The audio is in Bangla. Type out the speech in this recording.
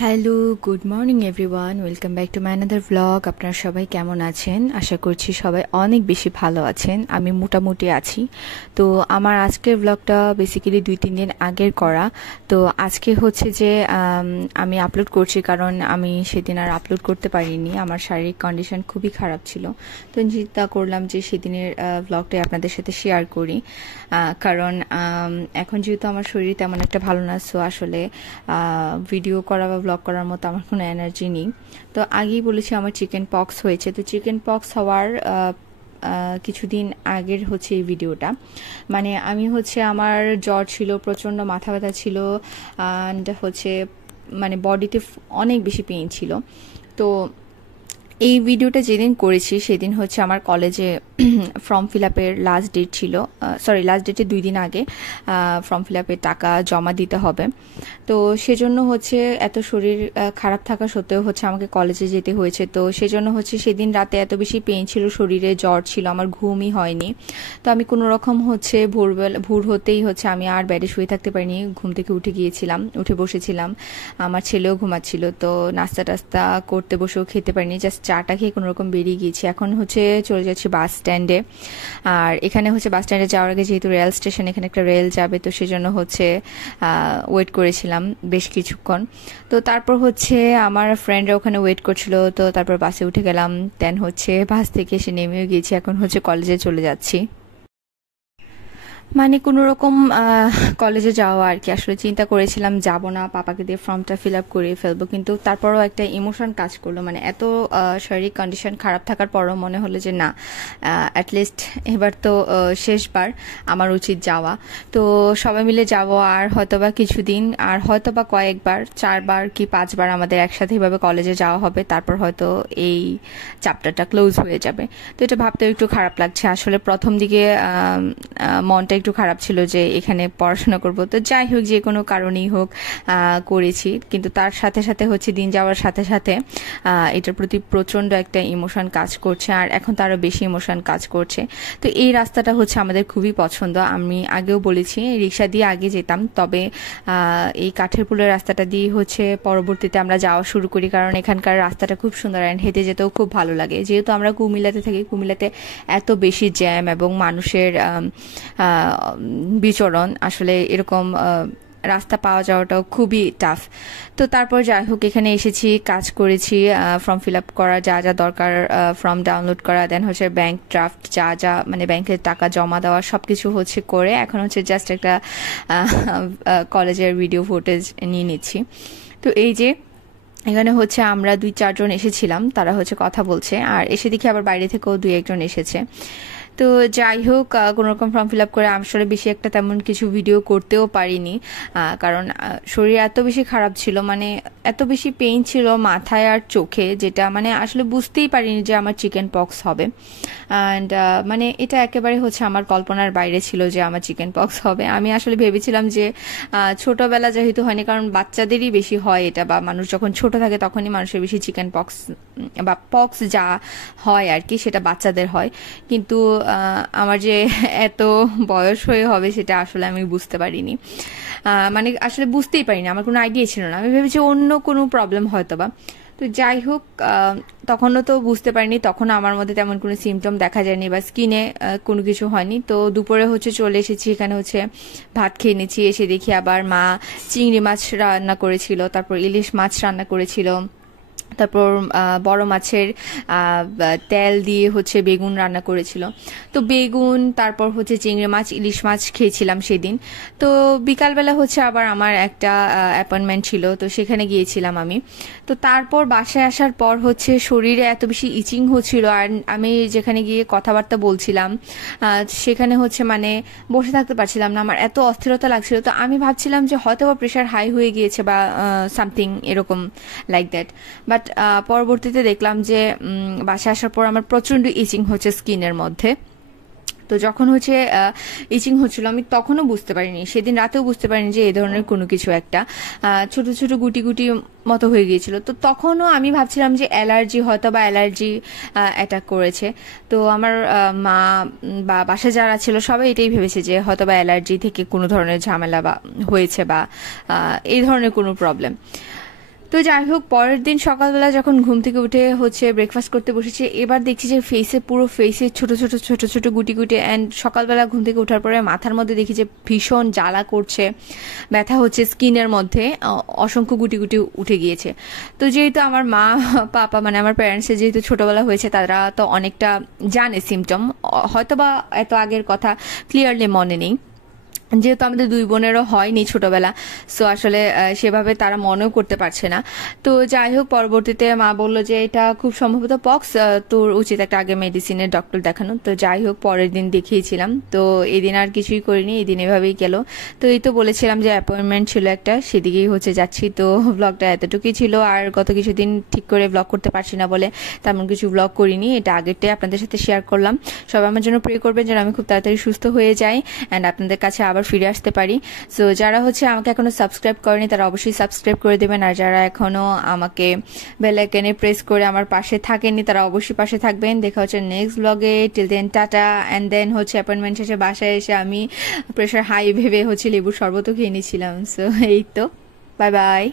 Hello, good morning everyone, welcome back to my another vlog. আপনারা সবাই কেমন আছেন? আশা করছি সবাই অনেক বেশি ভালো আছেন। আমি মোটামুটি আছি। তো আমার আজকের ভ্লগটা বেসিক্যালি 2-3 দিন আগের করা। তো আজকে হচ্ছে যে আমি আপলোড করছি, কারণ আমি সেদিন আর আপলোড করতে পারিনি। আমার শারীরিক কন্ডিশন খুবই খারাপ ছিল। তো চিন্তা করলাম যে সেদিনের ভ্লগটাই আপনাদের সাথে শেয়ার করি, কারণ এখন যেহেতু আমার শরীর তেমন একটা ভালো না, সো আসলে ভিডিও করা বা ব্লগ করার মতো আমার কোনো এনার্জি নেই। তো আগেই বলেছি আমার চিকেন পক্স হয়েছে। তো চিকেন পক্স হওয়ার কিছুদিন আগের হচ্ছে এই ভিডিওটা। মানে আমি হচ্ছে আমার জ্বর ছিল, প্রচণ্ড মাথা ব্যথা ছিল, অ্যান্ড হচ্ছে মানে বডিতে অনেক বেশি পেইন ছিল। তো এই ভিডিওটা যেদিন করেছি সেদিন হচ্ছে আমার কলেজে ফর্ম ফিল আপের লাস্ট ডেট ছিল। লাস্ট ডেটের 2 দিন আগে ফর্ম ফিল আপের টাকা জমা দিতে হবে। তো সেজন্য হচ্ছে এত শরীর খারাপ থাকা সত্ত্বেও হচ্ছে আমাকে কলেজে যেতে হয়েছে। তো সেজন্য হচ্ছে সেদিন রাতে এত বেশি পেইন ছিল, শরীরে জ্বর ছিল, আমার ঘুমই হয়নি। তো আমি কোনো রকম হচ্ছে ভোর হতেই হচ্ছে আমি আর বেডে শুয়ে থাকতে পারিনি, ঘুম থেকে উঠে বসেছিলাম। আমার ছেলেও ঘুমাচ্ছিল, তো নাস্তা টাস্তা করতে বসেও খেতে পারিনি, জাস্ট চাটা খেয়ে কোনো রকম বেরিয়ে গিয়েছি। এখন হচ্ছে চলে যাচ্ছি বাস স্ট্যান্ডে। আর এখানে হচ্ছে বাস স্ট্যান্ডে যাওয়ার আগে যেহেতু রেল স্টেশন, এখানে একটা রেল যাবে, তো সেজন্য হচ্ছে ওয়েট করেছিলাম বেশ কিছুক্ষণ। তো তারপর হচ্ছে আমার ফ্রেন্ডরা ওখানে ওয়েট করছিল, তো তারপর বাসে উঠে গেলাম। দেন হচ্ছে বাস থেকে এসে নেমেও গিয়েছি, এখন হচ্ছে কলেজে চলে যাচ্ছি। মানে কোনো রকম কলেজে যাওয়া আর কি। আসলে চিন্তা করেছিলাম যাব না, পাপাকে দিয়ে ফর্মটা ফিল আপ করে ফেলবো, কিন্তু তারপরও একটা ইমোশন কাজ করলো। মানে এত শারীরিক কন্ডিশন খারাপ থাকার পরও মনে হলো যে না, অ্যাটলিস্ট এবার তো শেষবার আমার উচিত যাওয়া। তো সবাই মিলে যাব, আর হয়তোবা কিছুদিন, আর হয়তোবা কয়েকবার, 4বার কি 5বার আমাদের একসাথে এভাবে কলেজে যাওয়া হবে। তারপর হয়তো এই চ্যাপ্টারটা ক্লোজ হয়ে যাবে। তো এটা ভাবতেও একটু খারাপ লাগছে। আসলে প্রথম দিকে মনটা একটু খারাপ ছিল যে এখানে পড়াশোনা করব। তো যাই হোক, যে কোনো কারণেই হোক করেছি, কিন্তু তার সাথে সাথে হচ্ছে দিন যাওয়ার সাথে সাথে এটার প্রতি প্রচণ্ড একটা ইমোশন কাজ করছে, আর এখন তো আরও বেশি ইমোশন কাজ করছে। তো এই রাস্তাটা হচ্ছে আমাদের খুবই পছন্দ। আমি আগেও বলেছি রিক্সা দিয়ে আগে যেতাম, তবে এই কাঠের পুলের রাস্তাটা দিয়ে হচ্ছে পরবর্তীতে আমরা যাওয়া শুরু করি, কারণ এখানকার রাস্তাটা খুব সুন্দর, অ্যান্ড হেঁটে যেতেও খুব ভালো লাগে। যেহেতু আমরা কুমিল্লাতে থাকি, কুমিল্লাতে এত বেশি জ্যাম এবং মানুষের বিচরণ, আসলে এরকম রাস্তা পাওয়া যাওয়াটাও খুবই টাফ। তো তারপর যাই হোক এখানে এসেছি, কাজ করেছি, ফর্ম ফিল আপ করা যা যা দরকার, ফর্ম ডাউনলোড করা, দেন হচ্ছে ব্যাংক ড্রাফট যা যা মানে ব্যাংকের টাকা জমা দেওয়া সব কিছু হচ্ছে করে এখন হচ্ছে জাস্ট একটা কলেজের ভিডিও ফুটেজ নিয়ে নিচ্ছি। তো এই যে এখানে হচ্ছে আমরা 2-4 জন এসেছিলাম, তারা হচ্ছে কথা বলছে, আর এসে দেখি আবার বাইরে থেকেও 2-1 জন এসেছে। তো যাই হোক, কোনো রকম ফর্ম ফিল আপ করে আসলে বেশি একটা তেমন কিছু ভিডিও করতেও পারিনি, কারণ শরীর এত বেশি খারাপ ছিল, মানে এত বেশি পেইন ছিল মাথায় আর চোখে, যেটা মানে আসলে বুঝতেই পারিনি যে আমার চিকেন পক্স হবে। অ্যান্ড মানে এটা একেবারে হচ্ছে আমার কল্পনার বাইরে ছিল যে আমার চিকেন পক্স হবে। আমি আসলে ভেবেছিলাম যে ছোটবেলা যেহেতু হয়নি, কারণ বাচ্চাদেরই বেশি হয় এটা, বা মানুষ যখন ছোট থাকে তখনই মানুষের বেশি চিকেন পক্স বা পক্স যা হয় আর কি, সেটা বাচ্চাদের হয়। কিন্তু আমার যে এত বয়স হয়ে হবে সেটা আসলে আমি বুঝতে পারিনি, মানে আসলে বুঝতেই পারিনি, আমার কোনো আইডিয়া ছিল না। আমি ভেবেছি অন্য কোনো প্রবলেম হয়তো বা। তো যাই হোক, তখনও তো বুঝতে পারিনি, তখন আমার মধ্যে তেমন কোনো সিমটম দেখা যায়নি বা স্কিনে কোনো কিছু হয়নি। তো দুপুরে হচ্ছে চলে এসেছি, এখানে হচ্ছে ভাত খেয়ে নিচ্ছি। এসে দেখি আবার মা চিংড়ি মাছ রান্না করেছিল, তারপর ইলিশ মাছ রান্না করেছিল, তারপর বড় মাছের তেল দিয়ে হচ্ছে বেগুন রান্না করেছিল। তো বেগুন, তারপর হচ্ছে চিংড়ি মাছ, ইলিশ মাছ খেয়েছিলাম সেদিন। তো বিকালবেলা হচ্ছে আবার আমার একটা অ্যাপয়েন্টমেন্ট ছিল, তো সেখানে গিয়েছিলাম আমি। তো তারপর বাসায় আসার পর হচ্ছে শরীরে এত বেশি ইচিং হচ্ছিল, আর আমি যেখানে গিয়ে কথাবার্তা বলছিলাম সেখানে হচ্ছে মানে বসে থাকতে পারছিলাম না, আমার এত অস্থিরতা লাগছিল। তো আমি ভাবছিলাম যে হয়তো বা প্রেশার হাই হয়ে গিয়েছে বা সামথিং এরকম লাইক দ্যাট। বাট পরবর্তীতে দেখলাম যে বাসায় আসার পর আমার প্রচণ্ড ইচিং হচ্ছে স্কিনের মধ্যে। তো যখন হচ্ছে ইচিং হচ্ছিল, আমি তখনও বুঝতে পারিনি, সেদিন রাতেও বুঝতে পারিনি যে এই ধরনের কোনো কিছু একটা ছোট ছোট গুটি গুটি মতো হয়ে গিয়েছিল। তো তখনও আমি ভাবছিলাম যে অ্যালার্জি, হয়তো বা অ্যালার্জি অ্যাটাক করেছে। তো আমার মা বা বাসায় যারা ছিল সবাই এটাই ভেবেছে যে হয়তো বা অ্যালার্জি থেকে কোনো ধরনের ঝামেলা বা হয়েছে, বা এই ধরনের কোনো প্রবলেম। তো যাই হোক, পরের দিন সকালবেলা যখন ঘুম থেকে উঠে হচ্ছে ব্রেকফাস্ট করতে বসেছি, এবার দেখছি যে পুরো ফেসে ছোট ছোট ছোট ছোট গুটি গুটি, অ্যান্ড সকালবেলা ঘুম থেকে ওঠার পরে মাথার মধ্যে দেখি যে ভীষণ জ্বালা করছে, ব্যথা হচ্ছে স্কিনের মধ্যে, অসংখ্য গুটি গুটি উঠে গিয়েছে। তো যেহেতু আমার মা পাপা মানে আমার প্যারেন্টসের যেহেতু ছোটবেলা হয়েছে, তারা তো অনেকটা জানে সিমটম, হয়তো বা এত আগের কথা ক্লিয়ারলি মনে নেই, যেহেতু আমাদের দুই বোনেরও হয়নি ছোটবেলা, সো আসলে সেভাবে তারা মনেও করতে পারছে না। তো যাই হোক, পরবর্তীতে মা বললো যে এটা খুব সম্ভবত পক্স, তোর উচিত একটা আগে মেডিসিনের ডক্টর দেখানো। তো যাই হোক, পরের দিন দেখিয়েছিলাম। তো এদিন আর কিছুই করিনি, এদিন এভাবেই গেল। তো এই তো বলেছিলাম যে অ্যাপয়েন্টমেন্ট ছিল একটা, সেদিকেই হচ্ছে যাচ্ছি। তো ব্লগটা এতটুকুই ছিল, আর গত কিছুদিন ঠিক করে ব্লগ করতে পারছি না বলে তেমন কিছু ব্লগ করিনি, এটা আগেরটাই আপনাদের সাথে শেয়ার করলাম। সবাই আমার জন্য প্রে করবেন যেন আমি খুব তাড়াতাড়ি সুস্থ হয়ে যাই অ্যান্ড আপনাদের কাছে আবার ফিরে আসতে পারি। সো যারা হচ্ছে আমাকে এখনো সাবস্ক্রাইব করেনি তারা অবশ্যই সাবস্ক্রাইব করে দেবেন, আর যারা এখনো আমাকে বেল আইকনে প্রেস করে আমার পাশে থাকেননি তারা অবশ্যই পাশে থাকবেন। দেখা হচ্ছে নেক্সট ব্লগে। Till then tata. And then হচ্ছে অ্যাপয়েন্টমেন্ট শেষে বাসায় এসে আমি প্রেশার হাই ভেবে হচ্ছে লেবুর শরবতও খেয়ে নিয়েছিলাম। সো এই তো, বাই বাই।